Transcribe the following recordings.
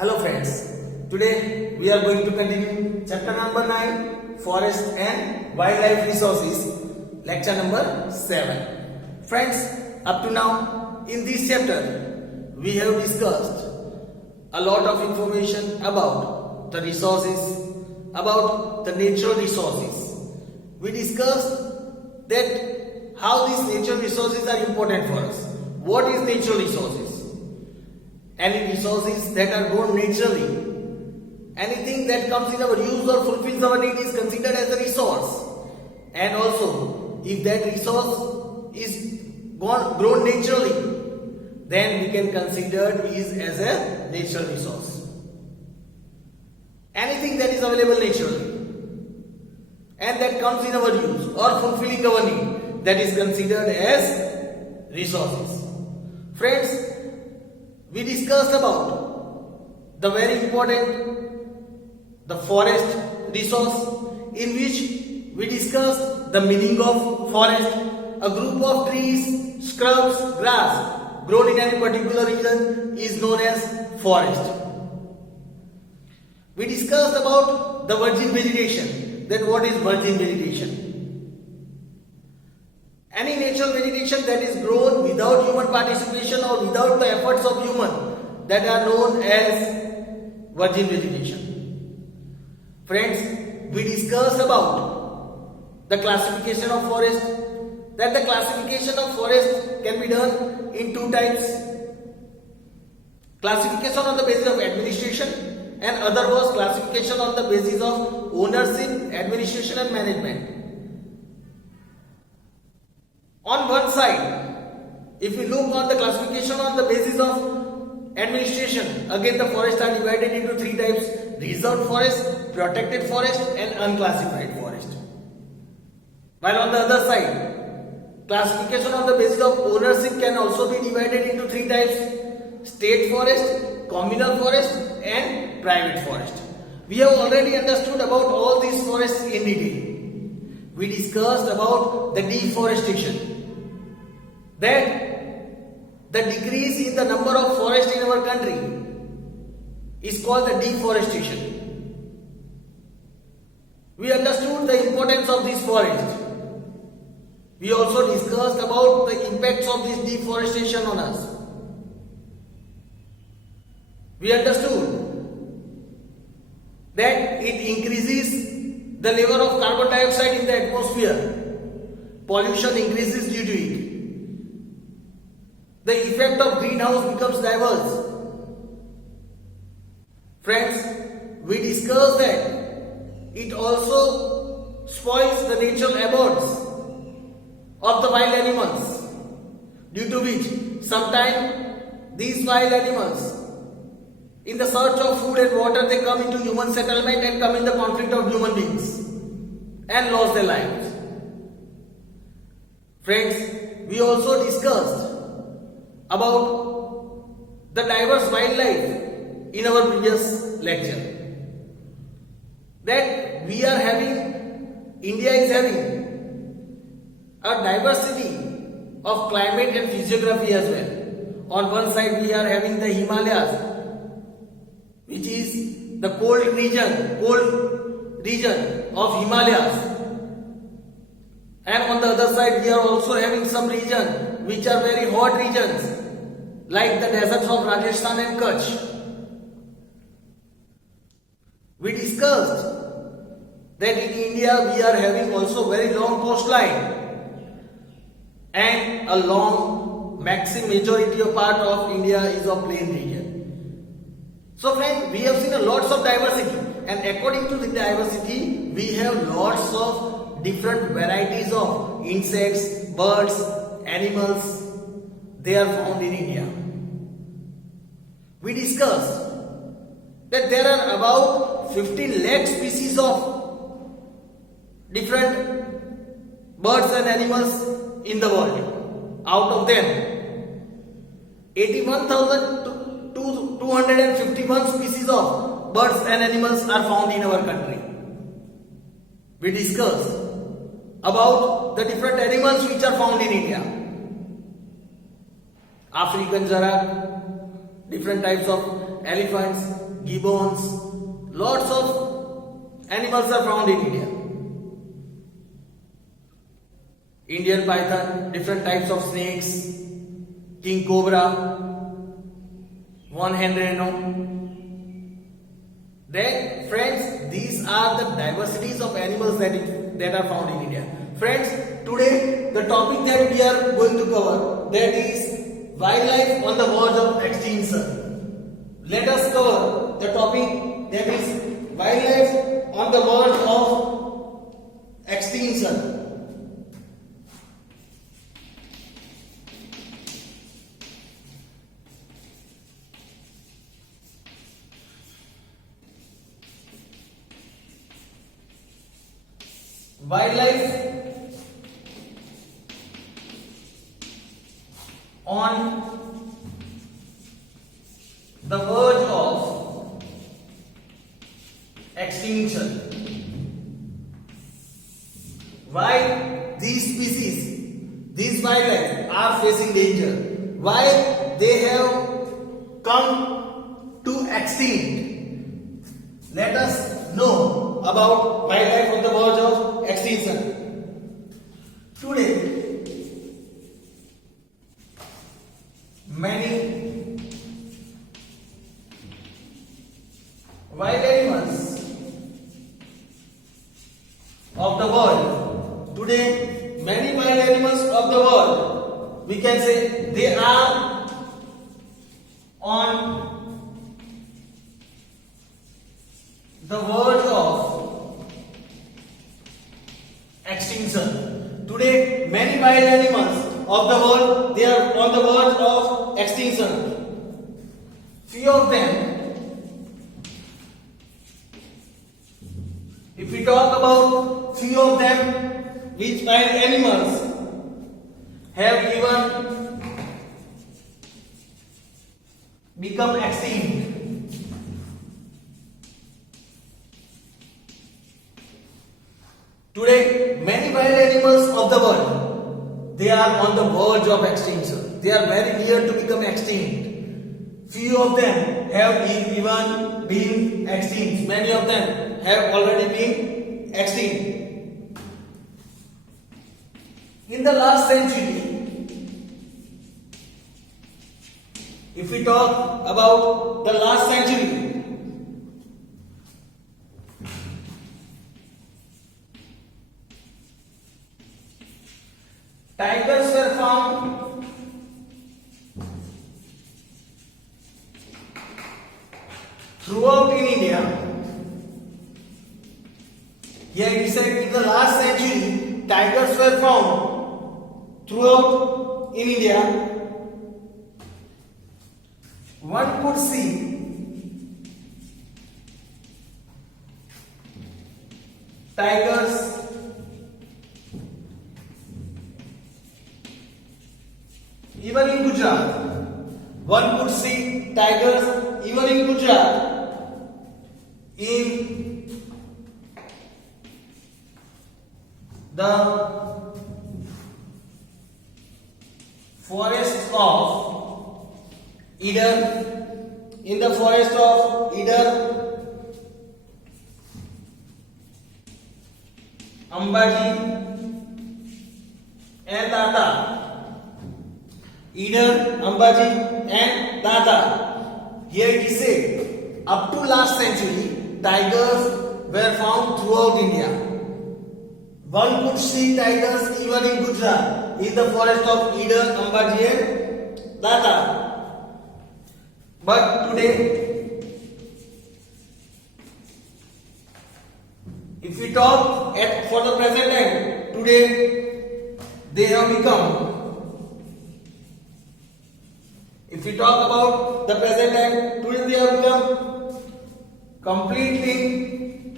Hello friends, today we are going to continue chapter number 9, Forest and Wildlife Resources, lecture number 7. Friends, up to now in this chapter we have discussed a lot of information about the resources, about the natural resources. We discussed that how these natural resources are important for us. What is natural resources? Any resources that are grown naturally, anything that comes in our use or fulfills our need is considered as a resource. And also, if that resource is grown naturally, then we can consider it as a natural resource. Anything that is available naturally and that comes in our use or fulfilling our need, that is considered as resources. Friends, we discussed about the very important the forest resource, in which we discussed the meaning of forest, a group of trees, shrubs, grass grown in any particular region is known as forest. We discussed about the virgin vegetation, that what is virgin vegetation. Any natural vegetation that is grown without human participation or without the efforts of human, that are known as virgin vegetation. Friends, we discussed about the classification of forest, that the classification of forest can be done in two types. Classification on the basis of administration, and other was classification on the basis of ownership, administration and management. On one side, if we look on the classification on the basis of administration, again the forests are divided into three types: reserved forest, protected forest and unclassified forest. While on the other side, classification on the basis of ownership can also be divided into three types: state forest, communal forest and private forest. We have already understood about all these forests in detail. We discussed about the deforestation, that the decrease in the number of forests in our country is called the deforestation. We understood the importance of this forest. We also discussed about the impacts of this deforestation on us. We understood that it increases the level of carbon dioxide in the atmosphere. Pollution increases due to it. The effect of greenhouse becomes diverse. Friends, we discussed that it also spoils the natural abodes of the wild animals, due to which sometimes these wild animals, in the search of food and water, they come into human settlement and come in the conflict of human beings and lose their lives. Friends, we also discussed about the diverse wildlife in our previous lecture. That we are having, India is having a diversity of climate and physiography as well. On one side we are having the Himalayas, which is the cold region of Himalayas. And on the other side we are also having some region which are very hot regions, like the deserts of Rajasthan and Kutch. We discussed that in India we are having also very long coastline, and a long majority of part of India is of plain region. So friends, we have seen a lots of diversity, and according to the diversity we have lots of different varieties of insects, birds, animals. They are found in India. We discussed that there are about 15 lakh species of different birds and animals in the world. Out of them, 81,000 to 251 species of birds and animals are found in our country. We discussed about the different animals which are found in India. African giraffe, different types of elephants, gibbons, lots of animals are found in India. Indian python, different types of snakes, king cobra, one-hand rhino. Then, friends, these are the diversities of animals that are found in India. Friends, today the topic that we are going to cover, that is wildlife on the verge of extinction. Let us cover the topic that is wildlife on the verge of extinction. Wildlife on the verge of extinction. Why these species, these wildlife are facing danger? Why they have come to extinct? Let us know about wildlife on the verge of extinction. Today, many wild animals of the world, we can say they are on the verge of extinction. Today, many wild animals of the world, they are on the verge of extinction. Few of them, if we talk about few of them, which wild animals have even become extinct. Today, many wild animals of the world, they are on the verge of extinction. They are very near to become extinct. Few of them have even been extinct. Many of them have already been extinct. In the last century, if we talk about the last century, tigers were found throughout in India. Here it said in the last century, tigers were found throughout in India. One could see tigers even in Gujarat. One could see tigers even in Gujarat. In the forest of Eden, in the forest of Eden, Ambaji and Tata. Eden, Ambaji and Tata. Here it is said, up to last century, tigers were found throughout India. One could see tigers even in Gujarat, in the forest of Eden, Ambaji and Tata. But today, if we talk for the present time, today they have become, if we talk about the present time, today they have become completely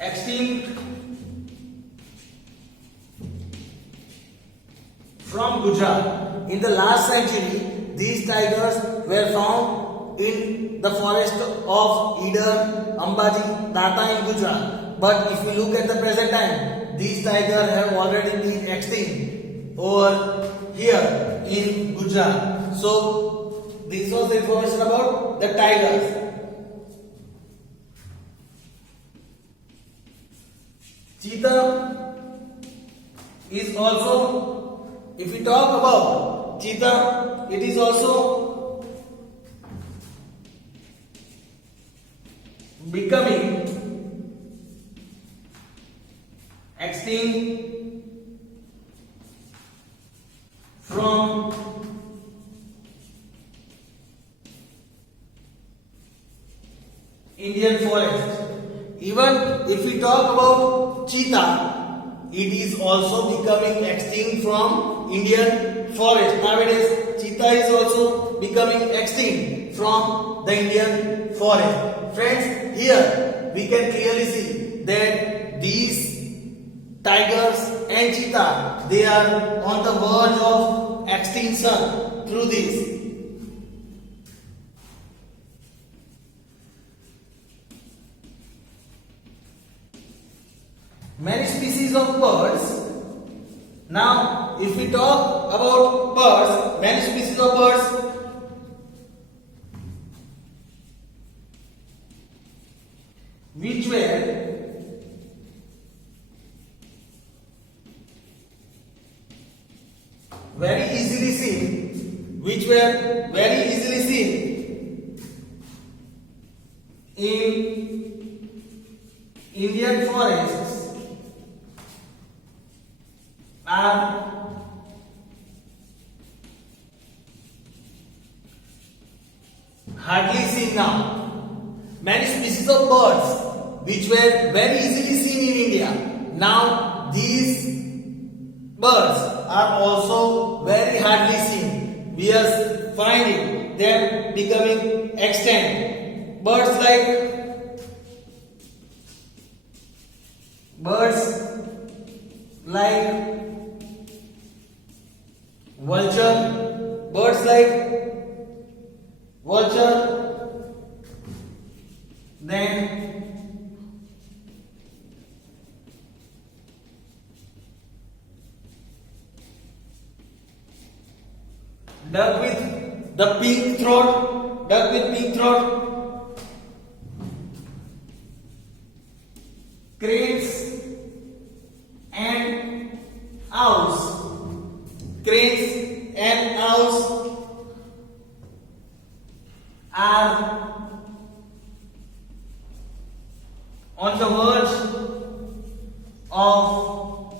extinct from Gujarat. In the last century, these tigers were found in the forest of Eden, Ambaji, Tata in Gujarat. But if you look at the present time, these tigers have already been extinct over here in Gujarat. So this was the information about the tigers. Cheetah is also, if we talk about cheetah, it is also becoming extinct from Indian forest. Even if we talk about cheetah, it is also becoming extinct from Indian forest. Nowadays, cheetah is also becoming extinct from the Indian forest. Friends, here we can clearly see that these tigers and cheetah, they are on the verge of extinction through this. Many species of birds. Now, if we talk about birds, many species of birds, which were very easily seen, in Indian forests are hardly seen now. Many species of birds which were very easily seen in India, now these birds are also very hardly seen. We are finding them becoming extinct. Birds like vulture, then duck with the pink throat, cranes and owls. Are on the verge of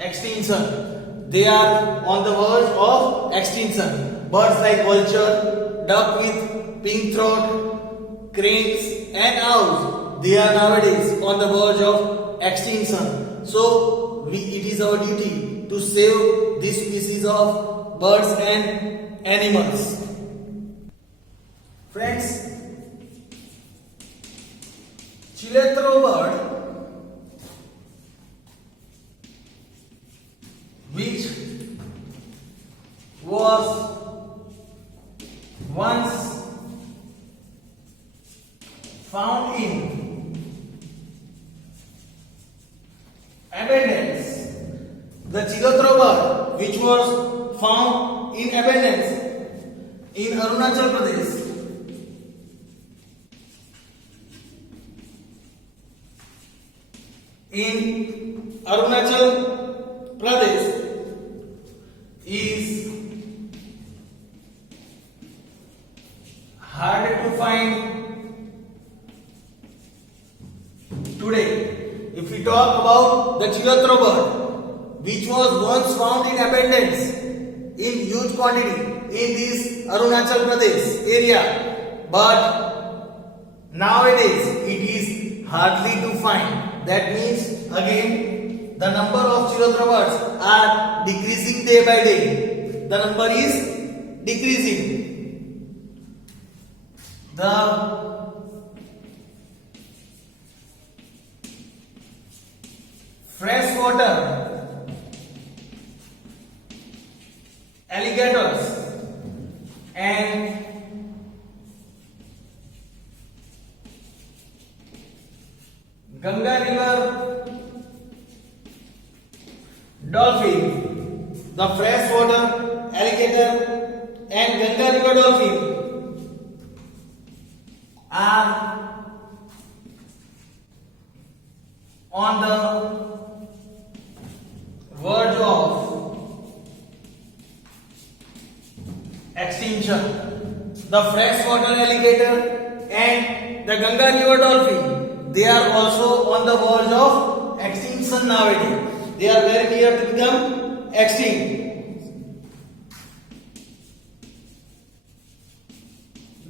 extinction. They are on the verge of extinction. Birds like vulture, duck with pink throat, cranes and owls, they are nowadays on the verge of extinction. So it is our duty to save this species of birds and animals. Friends, Chilethro bird, which was once found in abundance, the Chilethro bird, which was found in abundance in Arunachal Pradesh, is hard to find today. If we talk about the Chilethro bird, which was once found in abundance in huge quantity in this Arunachal Pradesh area, but nowadays it is hardly to find. That means again the number of Chilethro birds are decreasing day by day. The number is decreasing. The freshwater alligators and Ganga River dolphins the freshwater alligator and Ganga river dolphin are on the verge of extinction. The freshwater alligator and the Ganga river dolphin, they are also on the verge of extinction nowadays. They are very near to become extinct.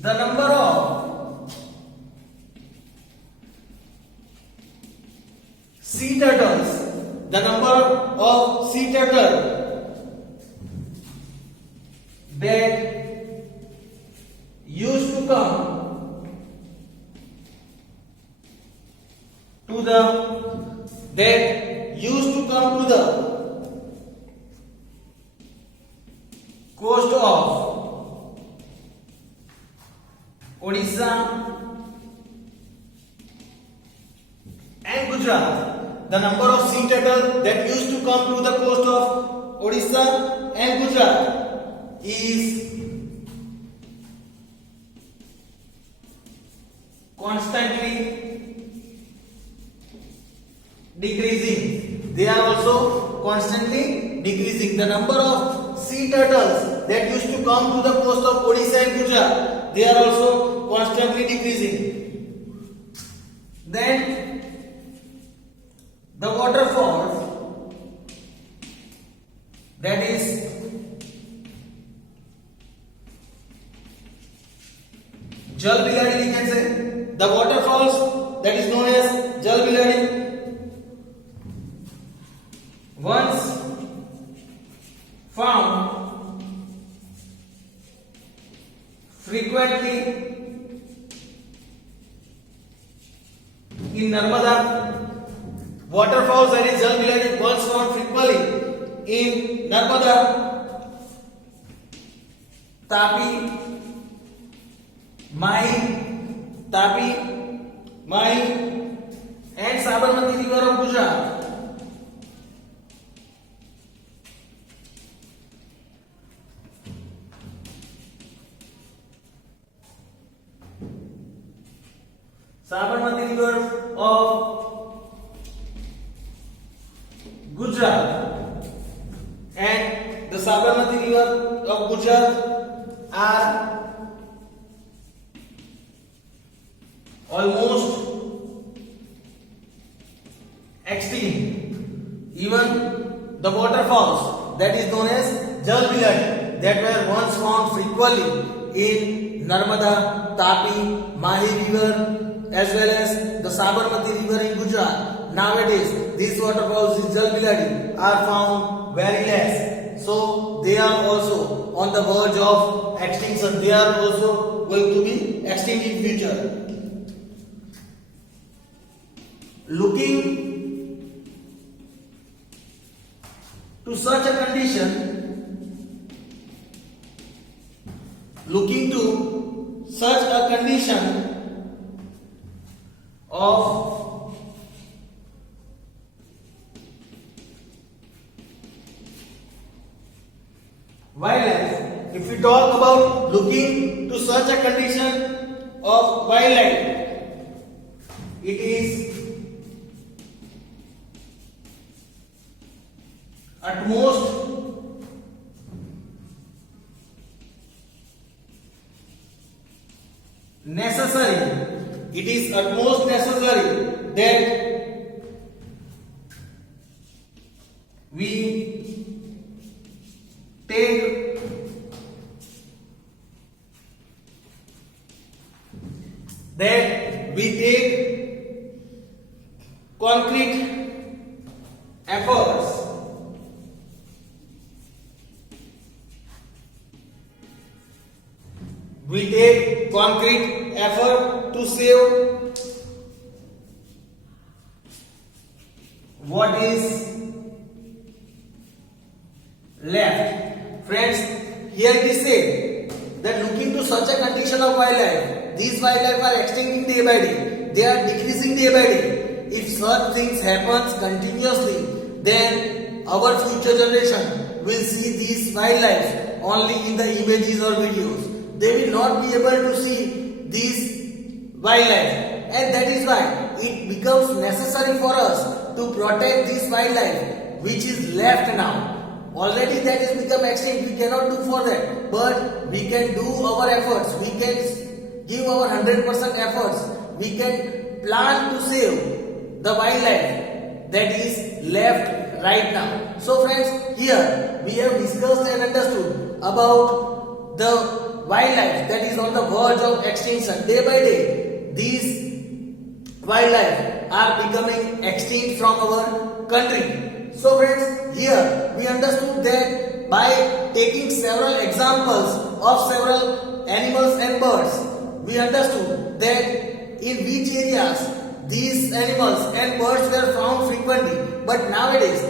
The number of sea turtles, the number of sea turtle that used to come to the coast of Odisha and Gujarat. The number of sea turtle that used to come to the coast of Odisha and Gujarat is constantly decreasing. They are also constantly decreasing. The number of sea turtles that used to come to the coast of Odisha and Gujarat, they are also constantly decreasing. Then the waterfalls, that is Jal Biladi, we can say. The waterfalls that is known as Jal Biladi, once found frequently in Narmada. Waterfalls that is Jal Biladi once found frequently in Narmada, Tapi, Mahi, and Sabarmati river of Gujarat. Sabarmati river of Gujarat and the Sabarmati river of Gujarat are almost extinct. Even the waterfalls that is known as Jal Biladi, that were once found frequently in Narmada, Tapi, Mahi river as well as the Sabarmati river in Gujarat. Nowadays, these waterfalls in Jal Biladi are found very less. So they are also on the verge of extinction. They are also going to be extinct in future. Looking to such a condition of wildlife. If we talk about looking to such a condition of wildlife, it is utmost necessary. It is utmost necessary that we take concrete efforts to save what is left. Friends, here it is said that looking to such a condition of wildlife, these wildlife are extincting day by day. They are decreasing day by day. If such things happens continuously, then our future generation will see these wildlife only in the images or videos. They will not be able to see these wildlife, and that is why it becomes necessary for us to protect this wildlife which is left now. Already that is become extinct, we cannot do for that, but we can do our efforts, we can give our 100% efforts, we can plan to save the wildlife that is left right now. So friends, here we have discussed and understood about the wildlife that is on the verge of extinction. Day by day, these wildlife are becoming extinct from our country. So friends, here we understood that by taking several examples of several animals and birds, we understood that in which areas these animals and birds were found frequently, but nowadays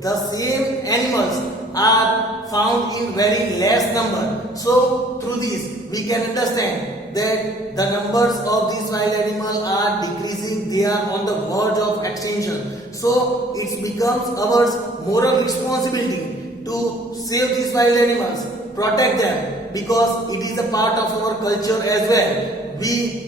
the same animals are found in very less number. So through this we can understand that the numbers of these wild animals are decreasing, they are on the verge of extinction. So it becomes our moral responsibility to save these wild animals, protect them, because it is a part of our culture as well. We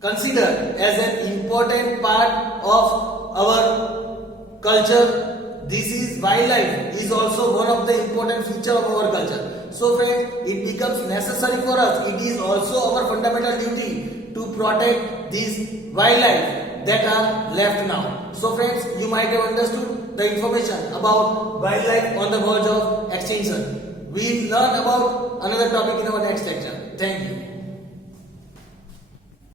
consider as an important part of our culture. This is wildlife is also one of the important feature of our culture. So friends, it becomes necessary for us, it is also our fundamental duty to protect these wildlife that are left now. So friends, you might have understood the information about wildlife on the verge of extinction. We will learn about another topic in our next lecture. Thank you.